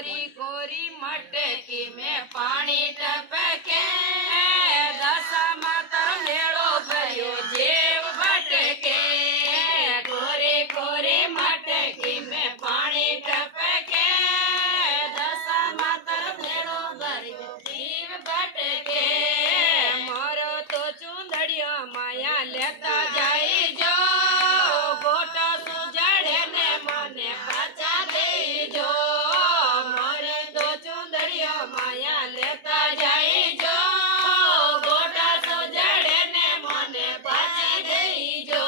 कोरी कोरी मटकी में पानी टपके दशा मातर मेळो भर्यो जीव भटके कोरी कोरी मटकी में पानी टपके दशा मातर मेळो भर्यो जीव भटके मारो तो चूंदड़ियो माया लेता जाई जो गोटा सुजड़े ने मने पाचा दे जो मारे तो चूंदड़ियो माया लेता जाई जो गोटा सुजड़े ने मने पाची दे जो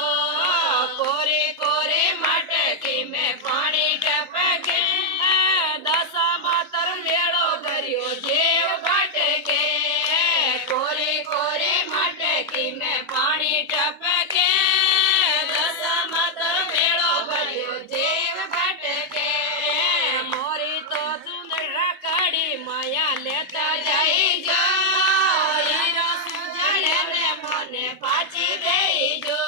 कोरे कोरे मटकी में पानी टपके दशा मातर मेळो भर्यो जीव भटके कोरे कोरे मटकी में पानी टपके दशा मातर मेळो भर्यो जीव भटके मोरी तो चूंदड़ा कड़ी माया लेता जाई जो हीरा सुजड़े ने मने पाची दे जो